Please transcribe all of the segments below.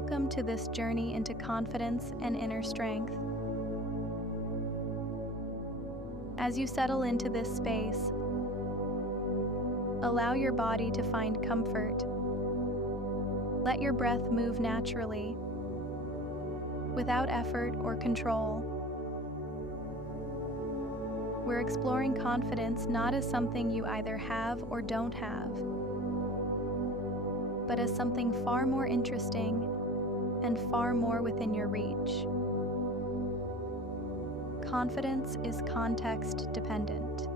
Welcome to this journey into confidence and inner strength. As you settle into this space, allow your body to find comfort. Let your breath move naturally, without effort or control. We're exploring confidence not as something you either have or don't have, but as something far more interesting and far more within your reach. Confidence is context dependent.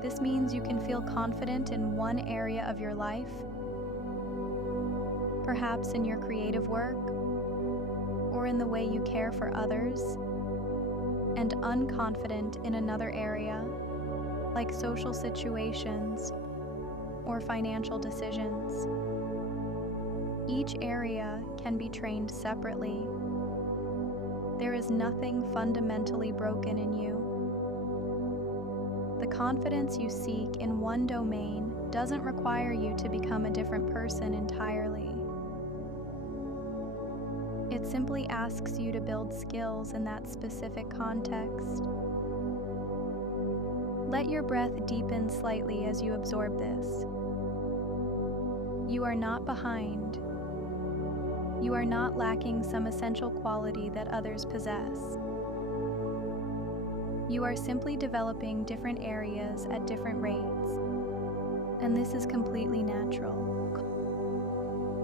This means you can feel confident in one area of your life, perhaps in your creative work or in the way you care for others, and unconfident in another area, like social situations or financial decisions. Each area can be trained separately. There is nothing fundamentally broken in you. The confidence you seek in one domain doesn't require you to become a different person entirely. It simply asks you to build skills in that specific context. Let your breath deepen slightly as you absorb this. You are not behind. You are not lacking some essential quality that others possess. You are simply developing different areas at different rates, and this is completely natural.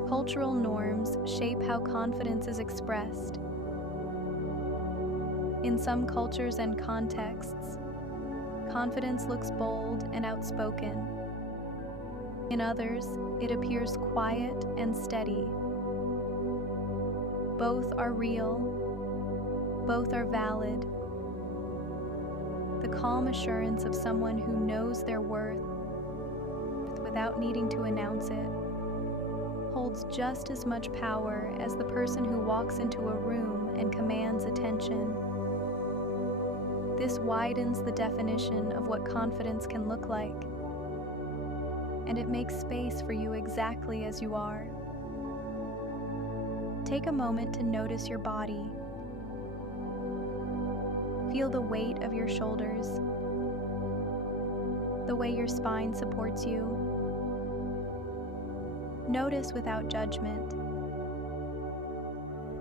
Cultural norms shape how confidence is expressed. In some cultures and contexts, confidence looks bold and outspoken. In others, it appears quiet and steady. Both are real. Both are valid. The calm assurance of someone who knows their worth without needing to announce it holds just as much power as the person who walks into a room and commands attention. This widens the definition of what confidence can look like, and it makes space for you exactly as you are. Take a moment to notice your body. Feel the weight of your shoulders, the way your spine supports you. Notice without judgment.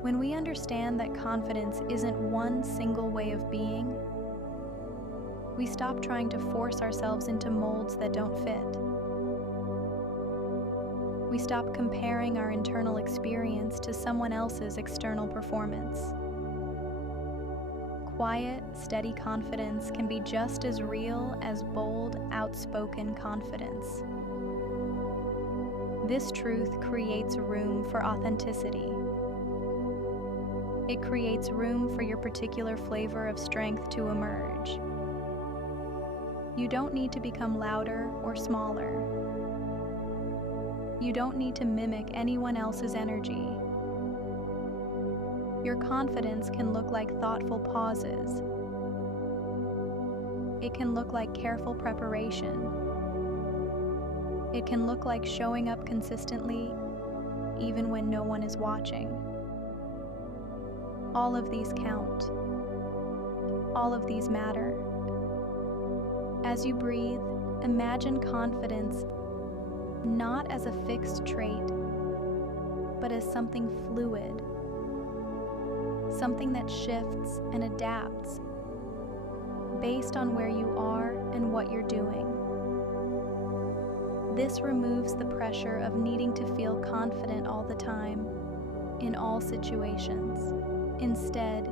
When we understand that confidence isn't one single way of being, we stop trying to force ourselves into molds that don't fit. We stop comparing our internal experience to someone else's external performance. Quiet, steady confidence can be just as real as bold, outspoken confidence. This truth creates room for authenticity. It creates room for your particular flavor of strength to emerge. You don't need to become louder or smaller. You don't need to mimic anyone else's energy. Your confidence can look like thoughtful pauses. It can look like careful preparation. It can look like showing up consistently, even when no one is watching. All of these count. All of these matter. As you breathe, imagine confidence not as a fixed trait, but as something fluid, something that shifts and adapts based on where you are and what you're doing. This removes the pressure of needing to feel confident all the time, in all situations. Instead,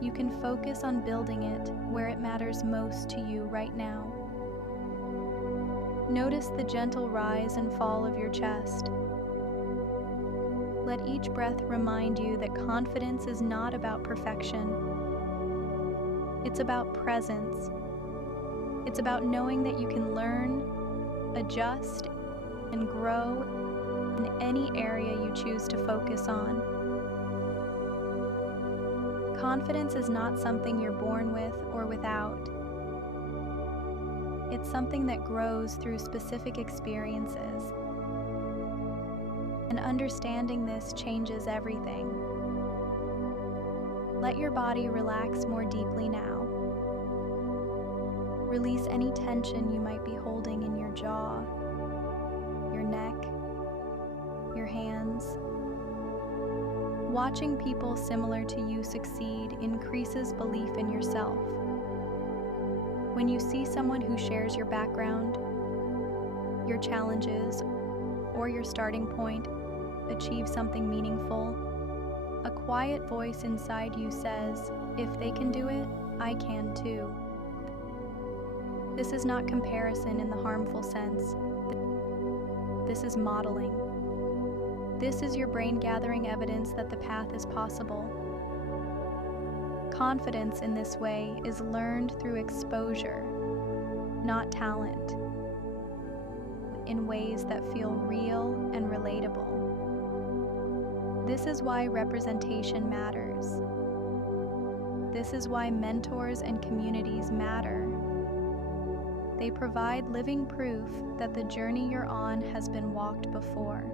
you can focus on building it where it matters most to you right now. Notice the gentle rise and fall of your chest. Let each breath remind you that confidence is not about perfection. It's about presence. It's about knowing that you can learn, adjust, and grow in any area you choose to focus on. Confidence is not something you're born with or without. It's something that grows through specific experiences. And understanding this changes everything. Let your body relax more deeply now. Release any tension you might be holding in your jaw, your neck, your hands. Watching people similar to you succeed increases belief in yourself. When you see someone who shares your background, your challenges, or your starting point achieve something meaningful, a quiet voice inside you says, "If they can do it, I can too." This is not comparison in the harmful sense. This is modeling. This is your brain gathering evidence that the path is possible. Confidence in this way is learned through exposure, not talent, in ways that feel real and relatable. This is why representation matters. This is why mentors and communities matter. They provide living proof that the journey you're on has been walked before.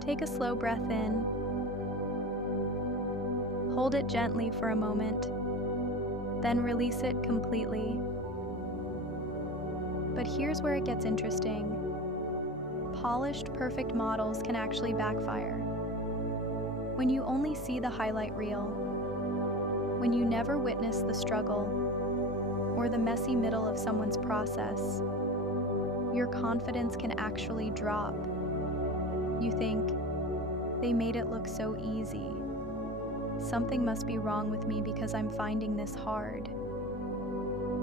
Take a slow breath in. Hold it gently for a moment, then release it completely. But here's where it gets interesting. Polished, perfect models can actually backfire. When you only see the highlight reel, when you never witness the struggle or the messy middle of someone's process, your confidence can actually drop. You think, "They made it look so easy. Something must be wrong with me because I'm finding this hard."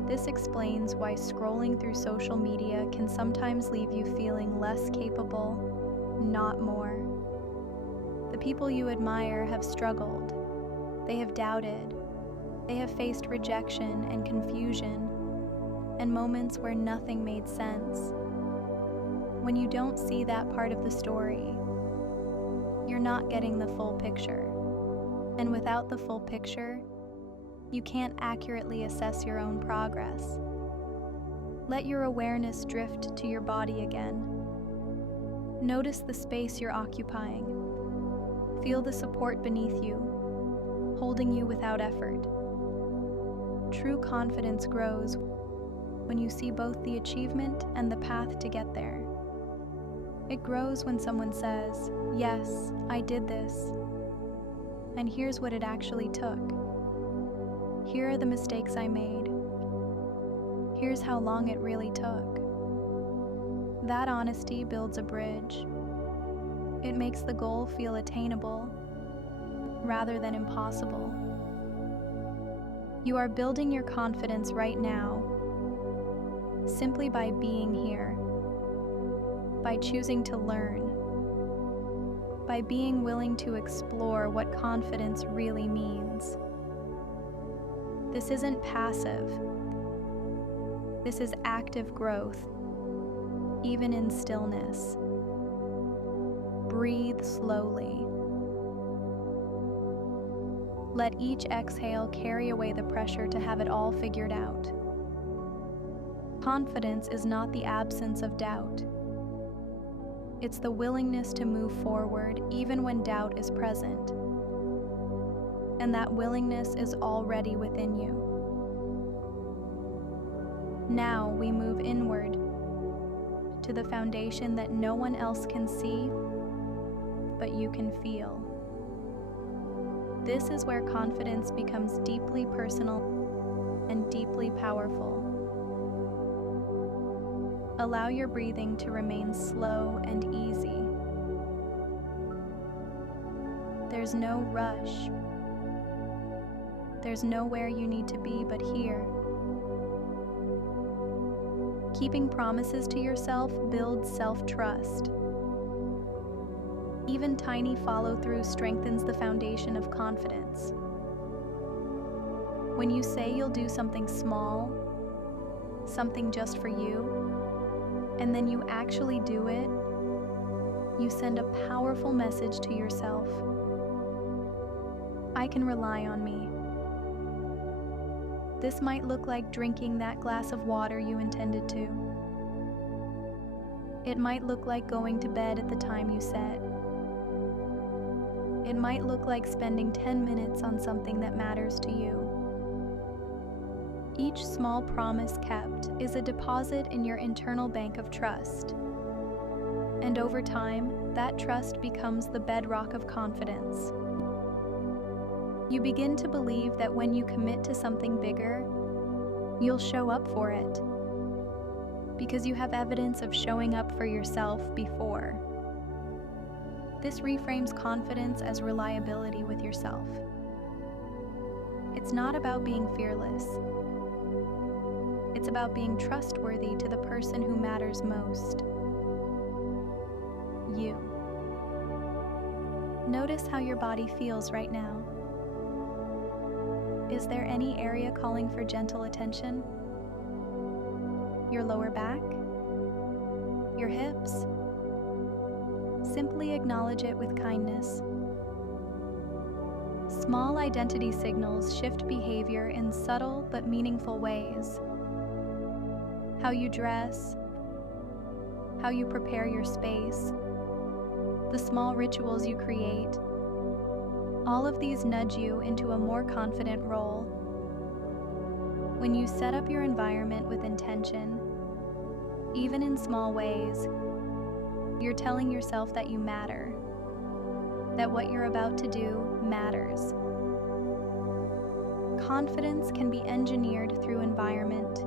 This explains why scrolling through social media can sometimes leave you feeling less capable, not more. The people you admire have struggled. They have doubted. They have faced rejection and confusion, and moments where nothing made sense. When you don't see that part of the story, you're not getting the full picture. And without the full picture, you can't accurately assess your own progress. Let your awareness drift to your body again. Notice the space you're occupying. Feel the support beneath you, holding you without effort. True confidence grows when you see both the achievement and the path to get there. It grows when someone says, "Yes, I did this. And here's what it actually took. Here are the mistakes I made. Here's how long it really took." That honesty builds a bridge. It makes the goal feel attainable rather than impossible. You are building your confidence right now, simply by being here, by choosing to learn, by being willing to explore what confidence really means. This isn't passive. This is active growth, even in stillness. Breathe slowly. Let each exhale carry away the pressure to have it all figured out. Confidence is not the absence of doubt. It's the willingness to move forward even when doubt is present. And that willingness is already within you. Now we move inward to the foundation that no one else can see, but you can feel. This is where confidence becomes deeply personal and deeply powerful. Allow your breathing to remain slow and easy. There's no rush. There's nowhere you need to be but here. Keeping promises to yourself builds self-trust. Even tiny follow-through strengthens the foundation of confidence. When you say you'll do something small, something just for you, and then you actually do it, you send a powerful message to yourself. I can rely on me. This might look like drinking that glass of water you intended to. It might look like going to bed at the time you set. It might look like spending 10 minutes on something that matters to you. Each small promise kept is a deposit in your internal bank of trust. And over time, that trust becomes the bedrock of confidence. You begin to believe that when you commit to something bigger, you'll show up for it, because you have evidence of showing up for yourself before. This reframes confidence as reliability with yourself. It's not about being fearless. It's about being trustworthy to the person who matters most. You. Notice how your body feels right now. Is there any area calling for gentle attention? Your lower back? Your hips? Simply acknowledge it with kindness. Small identity signals shift behavior in subtle but meaningful ways. How you dress, how you prepare your space, the small rituals you create, all of these nudge you into a more confident role. When you set up your environment with intention, even in small ways, you're telling yourself that you matter, that what you're about to do matters. Confidence can be engineered through environment.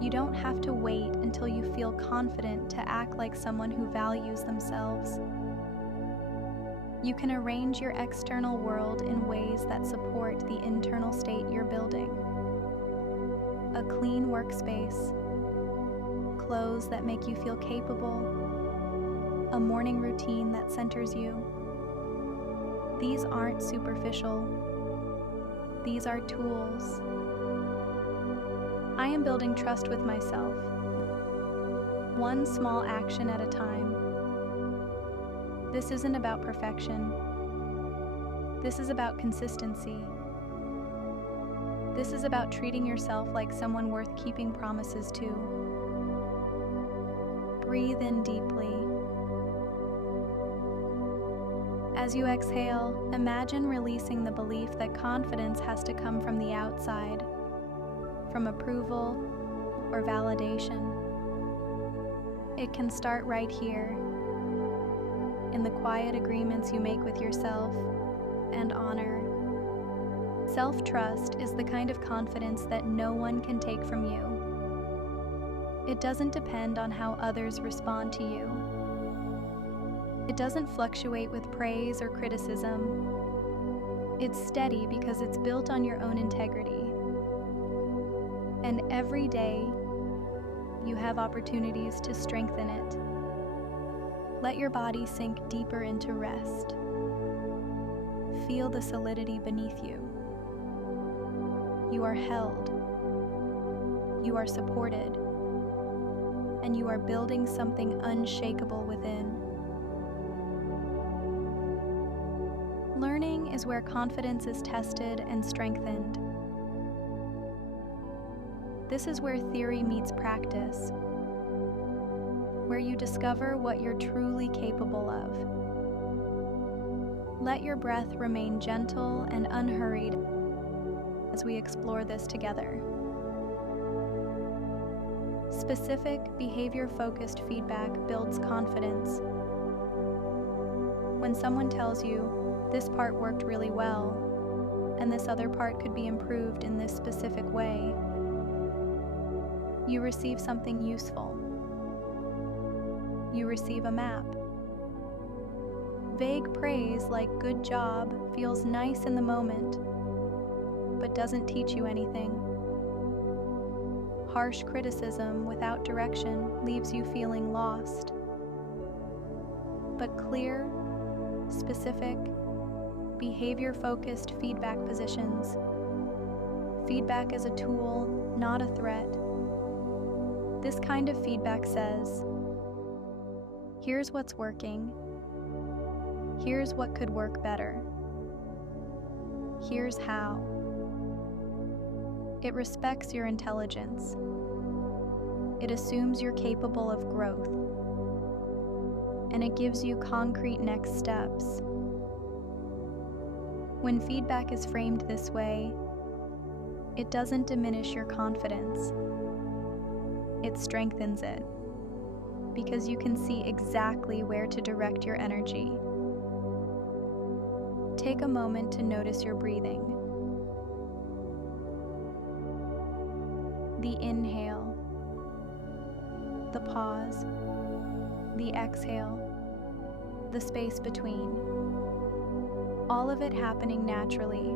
You don't have to wait until you feel confident to act like someone who values themselves. You can arrange your external world in ways that support the internal state you're building. A clean workspace, clothes that make you feel capable, a morning routine that centers you. These aren't superficial. These are tools. I am building trust with myself, one small action at a time. This isn't about perfection. This is about consistency. This is about treating yourself like someone worth keeping promises to. Breathe in deeply. As you exhale, imagine releasing the belief that confidence has to come from the outside, from approval or validation. It can start right here, in the quiet agreements you make with yourself and honor. Self-trust is the kind of confidence that no one can take from you. It doesn't depend on how others respond to you. It doesn't fluctuate with praise or criticism. It's steady because it's built on your own integrity. And every day, you have opportunities to strengthen it. Let your body sink deeper into rest. Feel the solidity beneath you. You are held. You are supported. And you are building something unshakable within. Learning is where confidence is tested and strengthened. This is where theory meets practice, where you discover what you're truly capable of. Let your breath remain gentle and unhurried as we explore this together. Specific, behavior-focused feedback builds confidence. When someone tells you, "This part worked really well, and this other part could be improved in this specific way," you receive something useful. You receive a map. Vague praise like "good job" feels nice in the moment, but doesn't teach you anything. Harsh criticism without direction leaves you feeling lost. But clear, specific, behavior-focused feedback positions. Feedback as a tool, not a threat. This kind of feedback says, "Here's what's working. Here's what could work better. Here's how." It respects your intelligence. It assumes you're capable of growth, and it gives you concrete next steps. When feedback is framed this way, it doesn't diminish your confidence. It strengthens it, because you can see exactly where to direct your energy. Take a moment to notice your breathing. The inhale, the pause, the exhale, the space between. All of it happening naturally,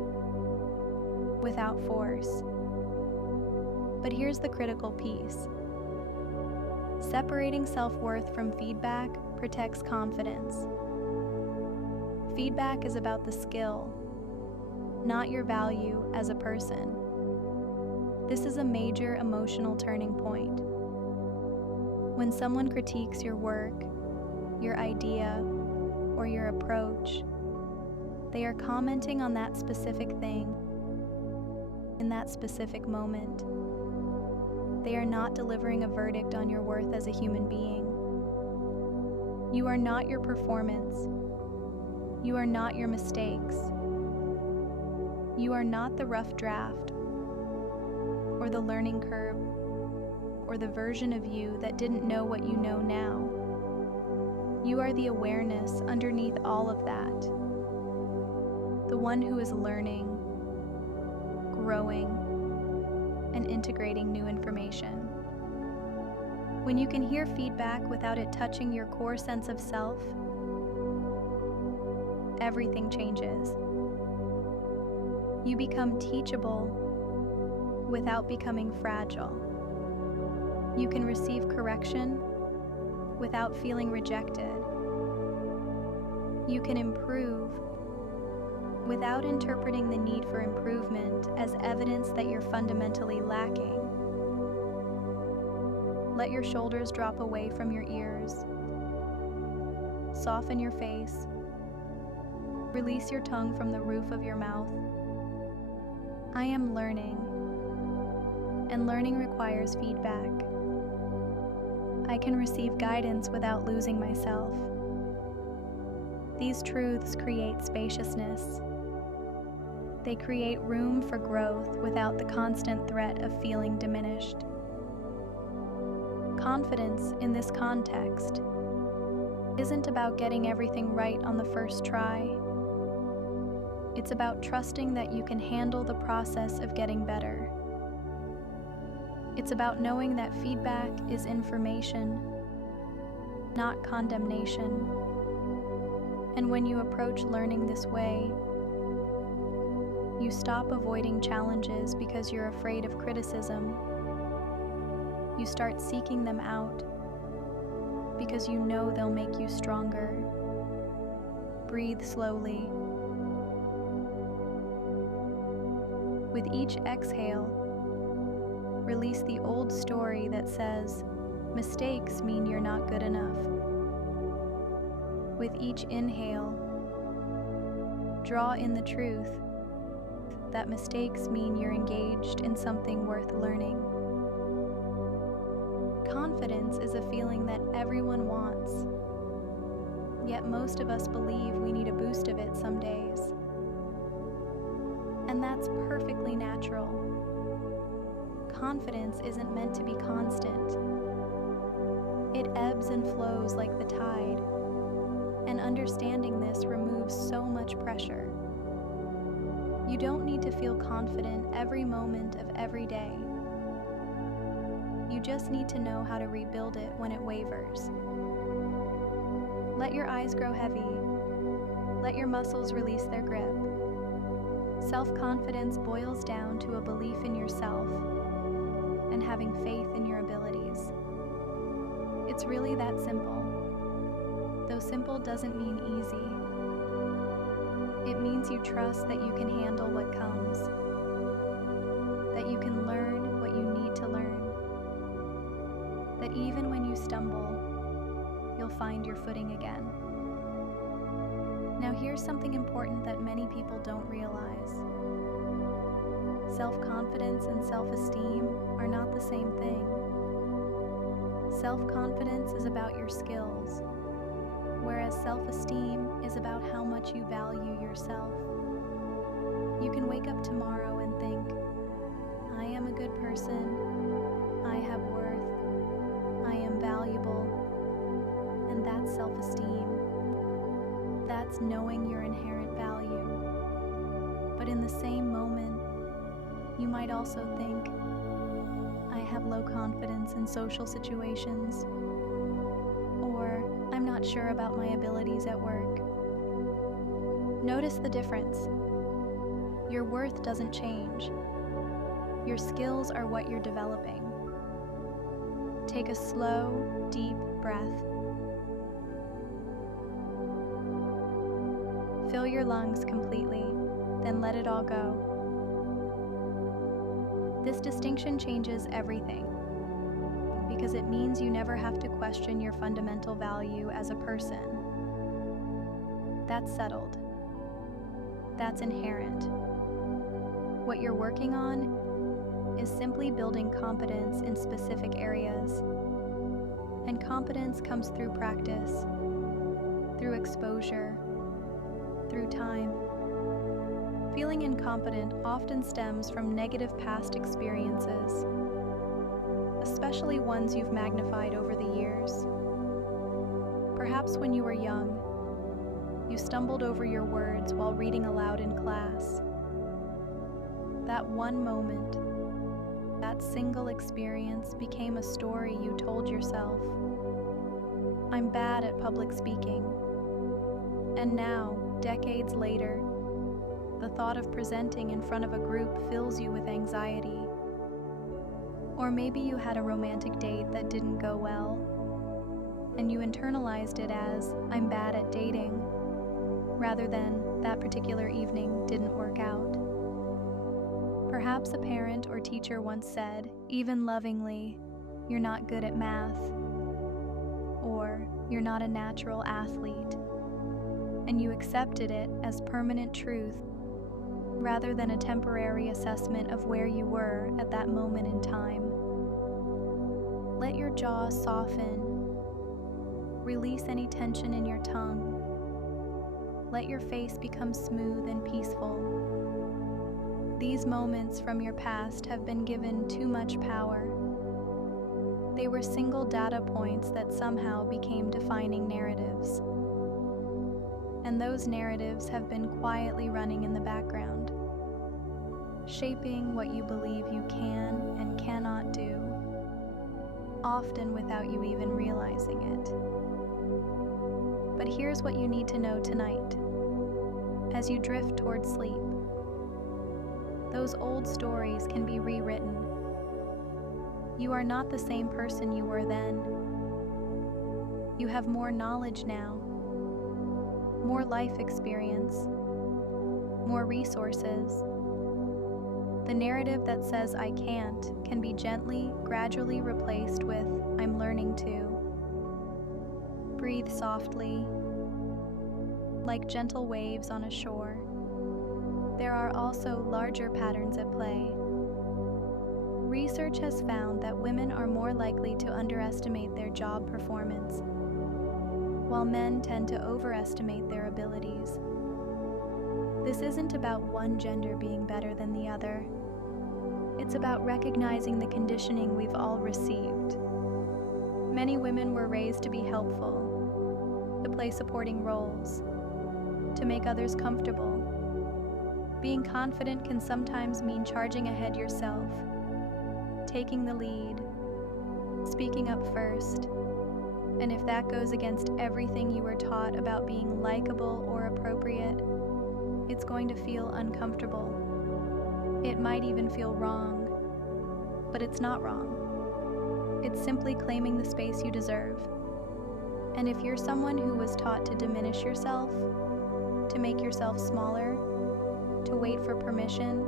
without force. But here's the critical piece. Separating self-worth from feedback protects confidence. Feedback is about the skill, not your value as a person. This is a major emotional turning point. When someone critiques your work, your idea, or your approach, they are commenting on that specific thing in that specific moment. They are not delivering a verdict on your worth as a human being. You are not your performance. You are not your mistakes. You are not the rough draft, or the learning curve, or the version of you that didn't know what you know now. You are the awareness underneath all of that. The one who is learning, growing, and integrating new information. When you can hear feedback without it touching your core sense of self, everything changes. You become teachable without becoming fragile. You can receive correction without feeling rejected. You can improve without interpreting the need for improvement as evidence that you're fundamentally lacking. Let your shoulders drop away from your ears. Soften your face. Release your tongue from the roof of your mouth. I am learning, and learning requires feedback. I can receive guidance without losing myself. These truths create spaciousness. They create room for growth without the constant threat of feeling diminished. Confidence in this context isn't about getting everything right on the first try. It's about trusting that you can handle the process of getting better. It's about knowing that feedback is information, not condemnation. And when you approach learning this way, you stop avoiding challenges because you're afraid of criticism. You start seeking them out because you know they'll make you stronger. Breathe slowly. With each exhale, release the old story that says, mistakes mean you're not good enough. With each inhale, draw in the truth that mistakes mean you're engaged in something worth learning. Confidence is a feeling that everyone wants, yet most of us believe we need a boost of it some days. And that's perfectly natural. Confidence isn't meant to be constant. It ebbs and flows like the tide, and understanding this removes so much pressure. You don't need to feel confident every moment of every day. You just need to know how to rebuild it when it wavers. Let your eyes grow heavy. Let your muscles release their grip. Self-confidence boils down to a belief in yourself and having faith in your abilities. It's really that simple. Though simple doesn't mean easy. It means you trust that you can handle what comes, that you can learn what you need to learn, that even when you stumble, you'll find your footing again. Now here's something important that many people don't realize. Self-confidence and self-esteem are not the same thing. Self-confidence is about your skills, whereas self-esteem is about how much you value yourself. You can wake up tomorrow and think, I am a good person, I have worth, I am valuable, and that's self-esteem. That's knowing your inherent value. But in the same moment, you might also think, I have low confidence in social situations, or I'm not sure about my abilities at work. Notice the difference. Your worth doesn't change. Your skills are what you're developing. Take a slow, deep breath. Fill your lungs completely, then let it all go. This distinction changes everything, because it means you never have to question your fundamental value as a person. That's settled. That's inherent. What you're working on is simply building competence in specific areas. And competence comes through practice, through exposure, through time. Feeling incompetent often stems from negative past experiences, especially ones you've magnified over the years. Perhaps when you were young, you stumbled over your words while reading aloud in class. That one moment, that single experience became a story you told yourself. I'm bad at public speaking. And now, decades later, the thought of presenting in front of a group fills you with anxiety. Or maybe you had a romantic date that didn't go well, and you internalized it as, I'm bad at dating, rather than, that particular evening didn't work out. Perhaps a parent or teacher once said, even lovingly, you're not good at math, or you're not a natural athlete, and you accepted it as permanent truth rather than a temporary assessment of where you were at that moment in time. Let your jaw soften. Release any tension in your tongue. Let your face become smooth and peaceful. These moments from your past have been given too much power. They were single data points that somehow became defining narratives. And those narratives have been quietly running in the background, shaping what you believe you can and cannot do, often without you even realizing it. But here's what you need to know tonight. As you drift toward sleep, those old stories can be rewritten. You are not the same person you were then. You have more knowledge now, more life experience, more resources. The narrative that says I can't can be gently, gradually replaced with I'm learning to. Breathe softly, like gentle waves on a shore. There are also larger patterns at play. Research has found that women are more likely to underestimate their job performance, while men tend to overestimate their abilities. This isn't about one gender being better than the other. It's about recognizing the conditioning we've all received. Many women were raised to be helpful, to play supporting roles, to make others comfortable. Being confident can sometimes mean charging ahead yourself, taking the lead, speaking up first. And if that goes against everything you were taught about being likable or appropriate, it's going to feel uncomfortable. It might even feel wrong, but it's not wrong. It's simply claiming the space you deserve. And if you're someone who was taught to diminish yourself, to make yourself smaller, to wait for permission,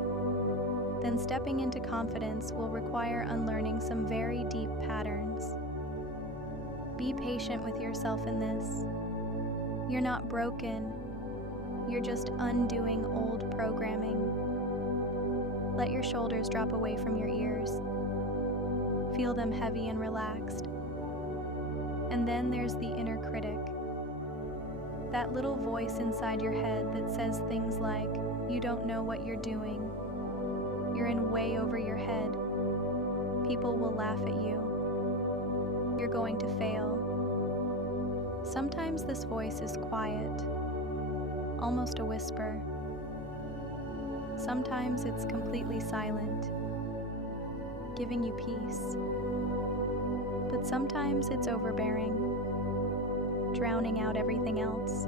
then stepping into confidence will require unlearning some very deep patterns. Be patient with yourself in this. You're not broken. You're just undoing old programming. Let your shoulders drop away from your ears. Feel them heavy and relaxed. And then there's the inner critic. That little voice inside your head that says things like, you don't know what you're doing. You're in way over your head. People will laugh at you. You're going to fail. Sometimes this voice is quiet, almost a whisper. Sometimes it's completely silent, giving you peace. But sometimes it's overbearing, drowning out everything else.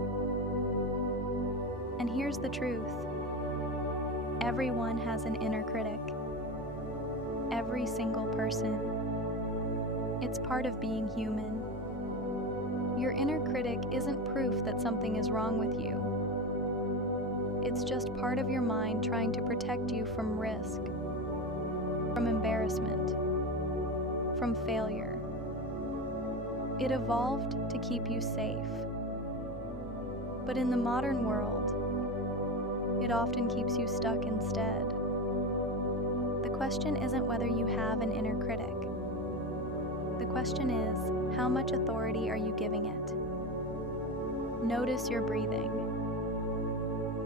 And here's the truth. Everyone has an inner critic. Every single person. It's part of being human. Your inner critic isn't proof that something is wrong with you. It's just part of your mind trying to protect you from risk, from embarrassment, from failure. It evolved to keep you safe. But in the modern world, it often keeps you stuck instead. The question isn't whether you have an inner critic. The question is, how much authority are you giving it? Notice your breathing.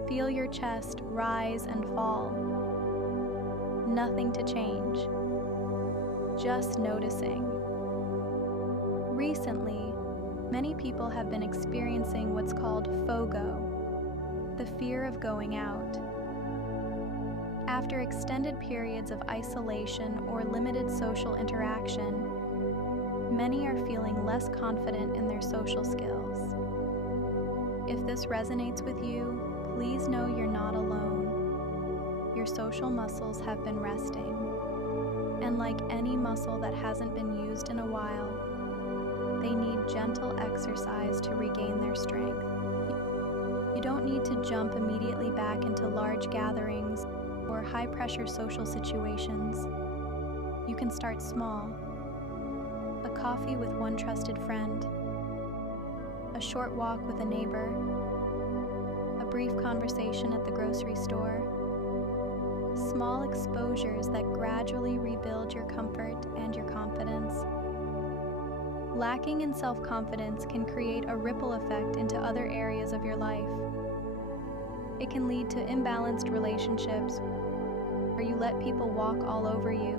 Feel your chest rise and fall. Nothing to change. Just noticing. Recently, many people have been experiencing what's called FOGO, the fear of going out. After extended periods of isolation or limited social interaction, many are feeling less confident in their social skills. If this resonates with you, please know you're not alone. Your social muscles have been resting. And like any muscle that hasn't been used in a while, they need gentle exercise to regain their strength. You don't need to jump immediately back into large gatherings or high-pressure social situations. You can start small. A coffee with one trusted friend, a short walk with a neighbor, a brief conversation at the grocery store. Small exposures that gradually rebuild your comfort and your confidence. Lacking in self-confidence can create a ripple effect into other areas of your life. It can lead to imbalanced relationships where you let people walk all over you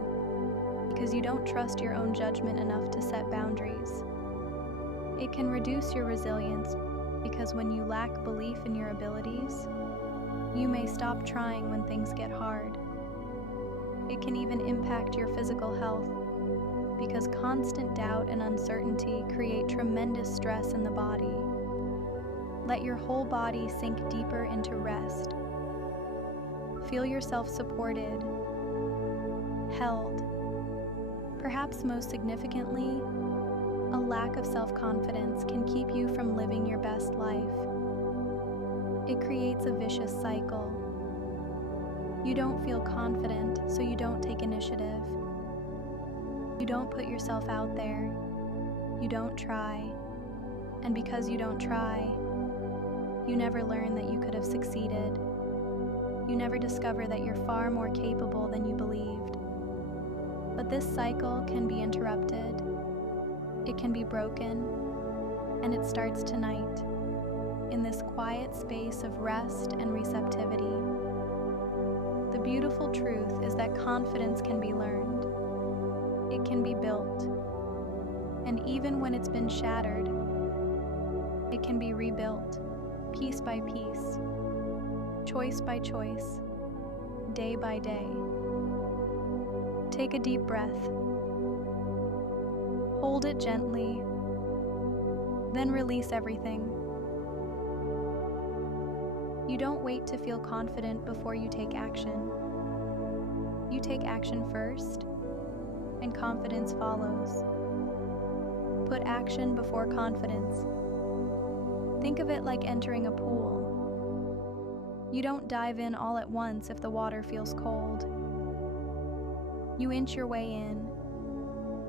because you don't trust your own judgment enough to set boundaries. It can reduce your resilience because when you lack belief in your abilities, you may stop trying when things get hard. It can even impact your physical health because constant doubt and uncertainty create tremendous stress in the body. Let your whole body sink deeper into rest. Feel yourself supported, held. Perhaps most significantly, a lack of self-confidence can keep you from living your best life. It creates a vicious cycle. You don't feel confident, so you don't take initiative. You don't put yourself out there. You don't try. And because you don't try, you never learn that you could have succeeded. You never discover that you're far more capable than you believed. But this cycle can be interrupted. It can be broken. And it starts tonight, in this quiet space of rest and receptivity. The beautiful truth is that confidence can be learned. It can be built. And even when it's been shattered, it can be rebuilt, piece by piece, choice by choice, day by day. Take a deep breath. Hold it gently, then release everything. You don't wait to feel confident before you take action. You take action first, and confidence follows. Put action before confidence. Think of it like entering a pool. You don't dive in all at once if the water feels cold. You inch your way in.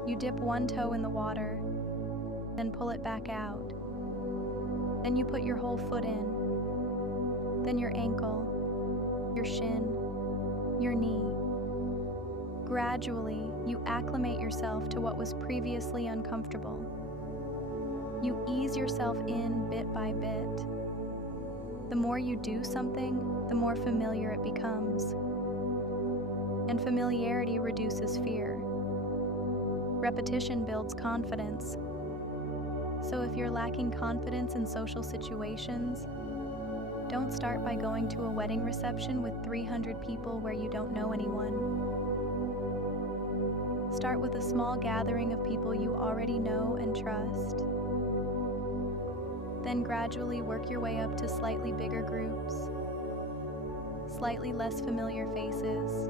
You dip one toe in the water, then pull it back out. Then you put your whole foot in. Then your ankle, your shin, your knee. Gradually, you acclimate yourself to what was previously uncomfortable. You ease yourself in bit by bit. The more you do something, the more familiar it becomes. And familiarity reduces fear. Repetition builds confidence. So if you're lacking confidence in social situations, don't start by going to a wedding reception with 300 people where you don't know anyone. Start with a small gathering of people you already know and trust. Then gradually work your way up to slightly bigger groups, slightly less familiar faces.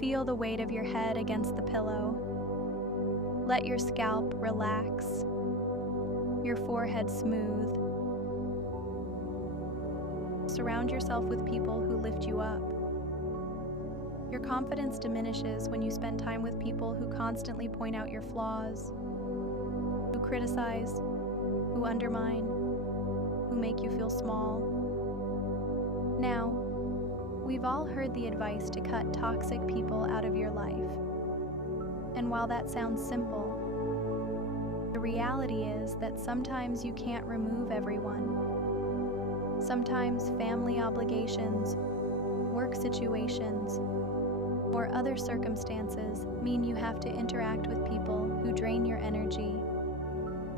Feel the weight of your head against the pillow. Let your scalp relax, your forehead smooth. Surround yourself with people who lift you up. Your confidence diminishes when you spend time with people who constantly point out your flaws, who criticize, who undermine, who make you feel small. Now, we've all heard the advice to cut toxic people out of your life. And while that sounds simple, the reality is that sometimes you can't remove everyone. Sometimes family obligations, work situations, or other circumstances mean you have to interact with people who drain your energy,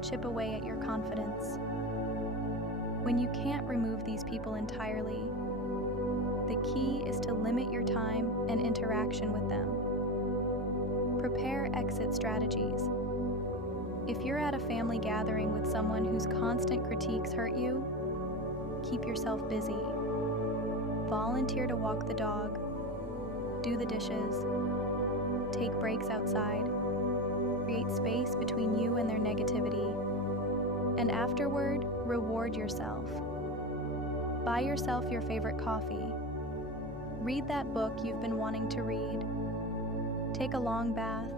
chip away at your confidence. When you can't remove these people entirely, the key is to limit your time and interaction with them. Prepare exit strategies. If you're at a family gathering with someone whose constant critiques hurt you, keep yourself busy. Volunteer to walk the dog, do the dishes, take breaks outside, create space between you and their negativity, and afterward, reward yourself. Buy yourself your favorite coffee. Read that book you've been wanting to read. Take a long bath.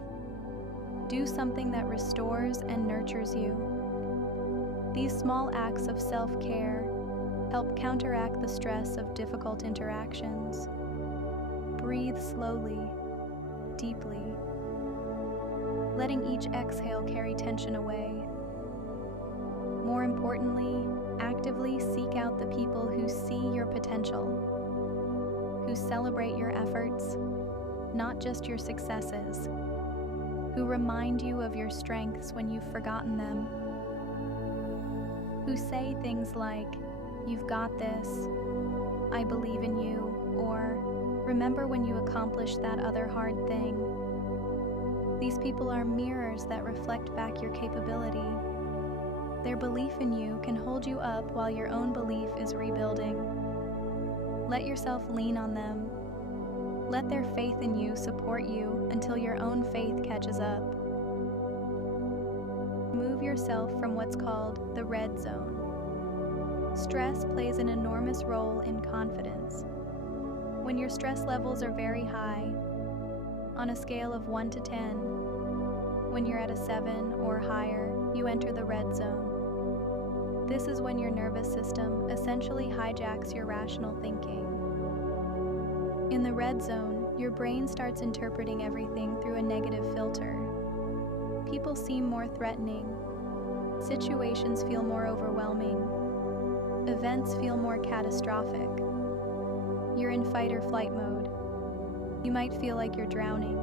Do something that restores and nurtures you. These small acts of self-care help counteract the stress of difficult interactions. Breathe slowly, deeply, letting each exhale carry tension away. More importantly, actively seek out the people who see your potential, who celebrate your efforts, not just your successes, who remind you of your strengths when you've forgotten them, who say things like, "You've got this," "I believe in you," or "Remember when you accomplished that other hard thing." These people are mirrors that reflect back your capability. Their belief in you can hold you up while your own belief is rebuilding. Let yourself lean on them. Let their faith in you support you until your own faith catches up. Move yourself from what's called the red zone. Stress plays an enormous role in confidence. When your stress levels are very high, on a scale of 1 to 10, when you're at a 7 or higher, you enter the red zone. This is when your nervous system essentially hijacks your rational thinking. In the red zone, your brain starts interpreting everything through a negative filter. People seem more threatening. Situations feel more overwhelming. Events feel more catastrophic. You're in fight or flight mode. You might feel like you're drowning,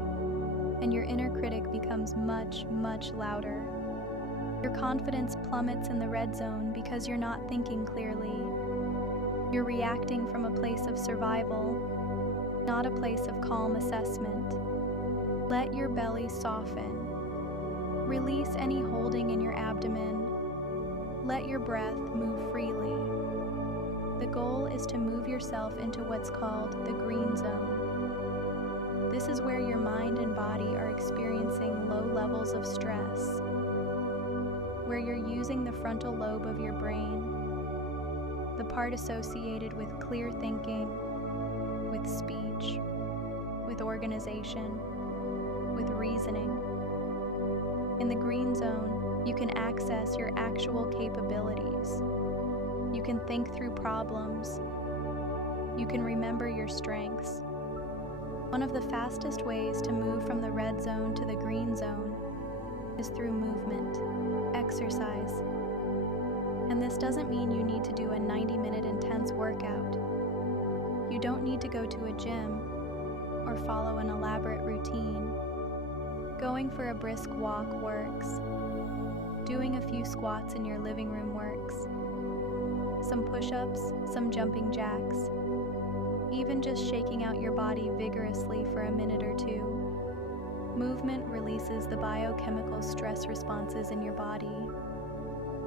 and your inner critic becomes much, much louder. Your confidence plummets in the red zone because you're not thinking clearly. You're reacting from a place of survival, not a place of calm assessment. Let your belly soften. Release any holding in your abdomen. Let your breath move freely. The goal is to move yourself into what's called the green zone. This is where your mind and body are experiencing low levels of stress, where you're using the frontal lobe of your brain, the part associated with clear thinking, with speech, with organization, with reasoning. In the green zone, you can access your actual capabilities. You can think through problems. You can remember your strengths. One of the fastest ways to move from the red zone to the green zone is through movement, exercise. And this doesn't mean you need to do a 90-minute intense workout. You don't need to go to a gym or follow an elaborate routine. Going for a brisk walk works. Doing a few squats in your living room works. Some push-ups, some jumping jacks. Even just shaking out your body vigorously for a minute or two. Movement releases the biochemical stress responses in your body.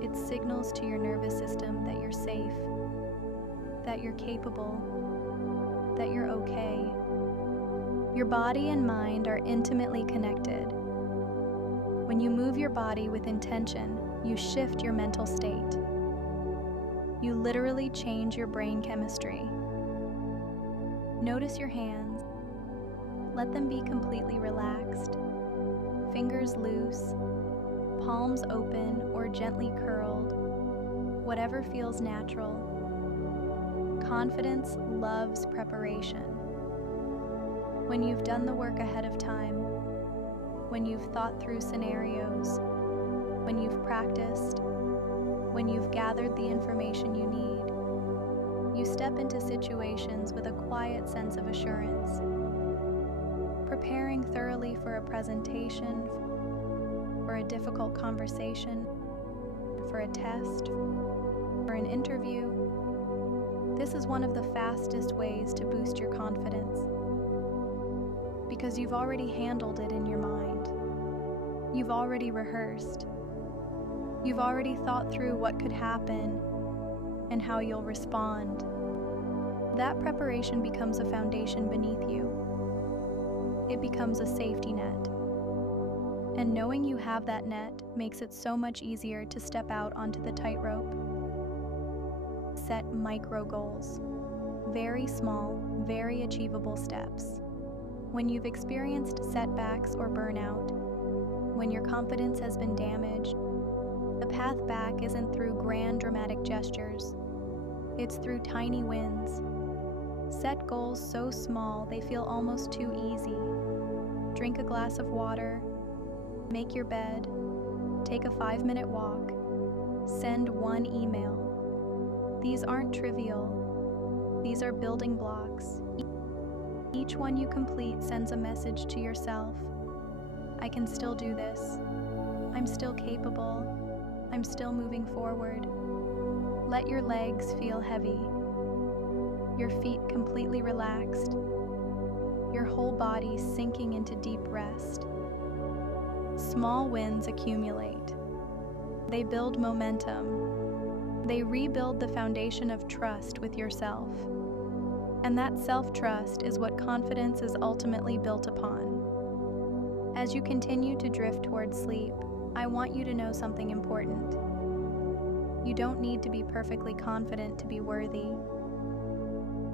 It signals to your nervous system that you're safe, that you're capable, that you're okay. Your body and mind are intimately connected. When you move your body with intention, you shift your mental state. You literally change your brain chemistry. Notice your hands. Let them be completely relaxed. Fingers loose, palms open or gently curled, whatever feels natural. Confidence loves preparation. When you've done the work ahead of time, when you've thought through scenarios, when you've practiced, when you've gathered the information you need, you step into situations with a quiet sense of assurance. Preparing thoroughly for a presentation, for a difficult conversation, for a test, for an interview. This is one of the fastest ways to boost your confidence, because you've already handled it in your mind. You've already rehearsed. You've already thought through what could happen and how you'll respond. That preparation becomes a foundation beneath you. It becomes a safety net. And knowing you have that net makes it so much easier to step out onto the tightrope. Set micro goals. Very small, very achievable steps. When you've experienced setbacks or burnout, when your confidence has been damaged, the path back isn't through grand dramatic gestures. It's through tiny wins. Set goals so small they feel almost too easy. Drink a glass of water, make your bed, take a 5-minute walk, send one email. These aren't trivial. These are building blocks. Each one you complete sends a message to yourself. I can still do this. I'm still capable. I'm still moving forward. Let your legs feel heavy. Your feet completely relaxed. Your whole body sinking into deep rest. Small wins accumulate. They build momentum. They rebuild the foundation of trust with yourself. And that self-trust is what confidence is ultimately built upon. As you continue to drift towards sleep, I want you to know something important. You don't need to be perfectly confident to be worthy.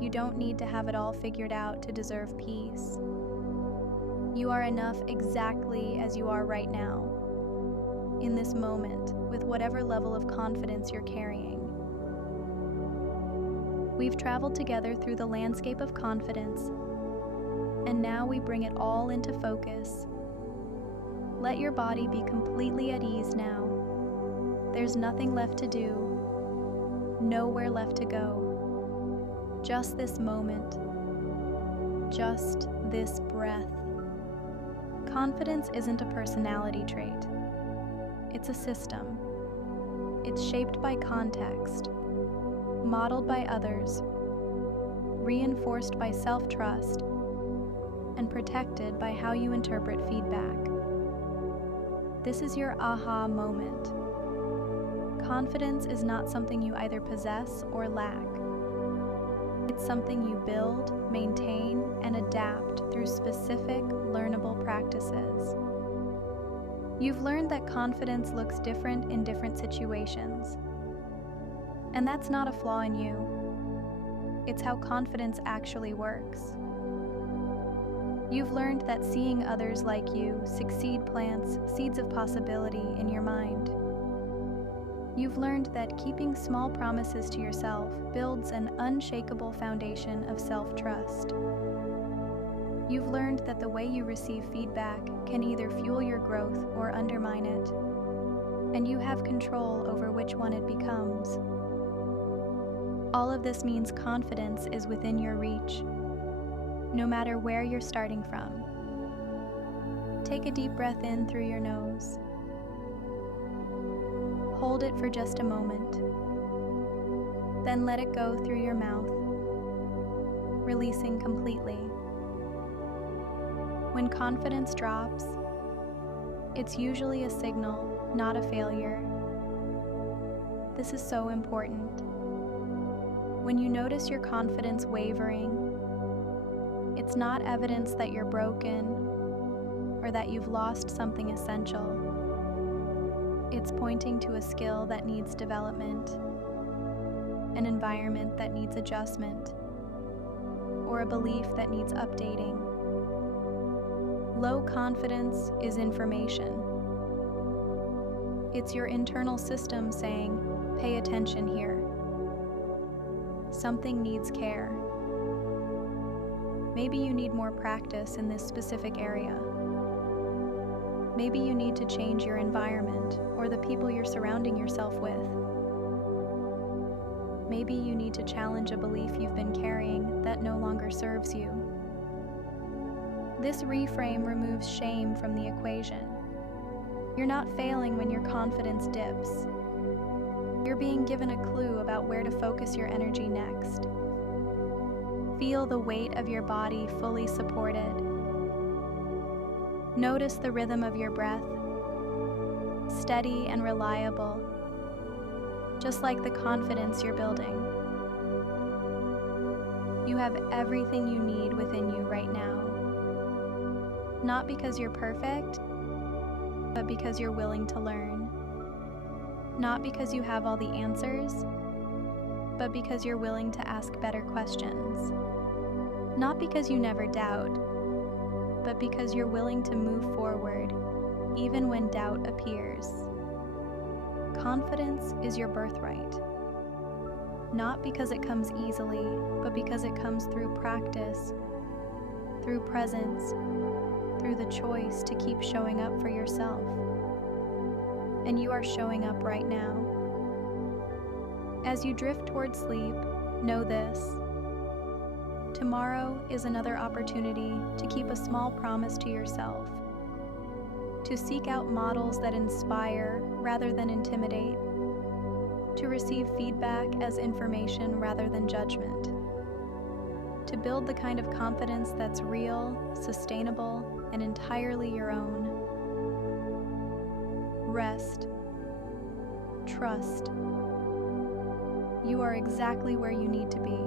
You don't need to have it all figured out to deserve peace. You are enough exactly as you are right now, in this moment, with whatever level of confidence you're carrying. We've traveled together through the landscape of confidence, and now we bring it all into focus. Let your body be completely at ease now. There's nothing left to do, nowhere left to go. Just this moment, just this breath. Confidence isn't a personality trait. It's a system. It's shaped by context, modeled by others, reinforced by self-trust, and protected by how you interpret feedback. This is your aha moment. Confidence is not something you either possess or lack. It's something you build, maintain, and adapt through specific, learnable practices. You've learned that confidence looks different in different situations. And that's not a flaw in you. It's how confidence actually works. You've learned that seeing others like you succeed plants seeds of possibility in your mind. You've learned that keeping small promises to yourself builds an unshakable foundation of self-trust. You've learned that the way you receive feedback can either fuel your growth or undermine it, and you have control over which one it becomes. All of this means confidence is within your reach, no matter where you're starting from. Take a deep breath in through your nose. Hold it for just a moment. Then let it go through your mouth, releasing completely. When confidence drops, it's usually a signal, not a failure. This is so important. When you notice your confidence wavering, it's not evidence that you're broken or that you've lost something essential. It's pointing to a skill that needs development, an environment that needs adjustment, or a belief that needs updating. Low confidence is information. It's your internal system saying, "Pay attention here. Something needs care." Maybe you need more practice in this specific area. Maybe you need to change your environment or the people you're surrounding yourself with. Maybe you need to challenge a belief you've been carrying that no longer serves you. This reframe removes shame from the equation. You're not failing when your confidence dips. You're being given a clue about where to focus your energy next. Feel the weight of your body fully supported. Notice the rhythm of your breath, steady and reliable, just like the confidence you're building. You have everything you need within you right now. Not because you're perfect, but because you're willing to learn. Not because you have all the answers, but because you're willing to ask better questions. Not because you never doubt, but because you're willing to move forward, even when doubt appears. Confidence is your birthright. Not because it comes easily, but because it comes through practice, through presence, through the choice to keep showing up for yourself. And you are showing up right now. As you drift toward sleep, know this. Tomorrow is another opportunity to keep a small promise to yourself, to seek out models that inspire rather than intimidate, to receive feedback as information rather than judgment, to build the kind of confidence that's real, sustainable, and entirely your own. Rest. Trust. You are exactly where you need to be.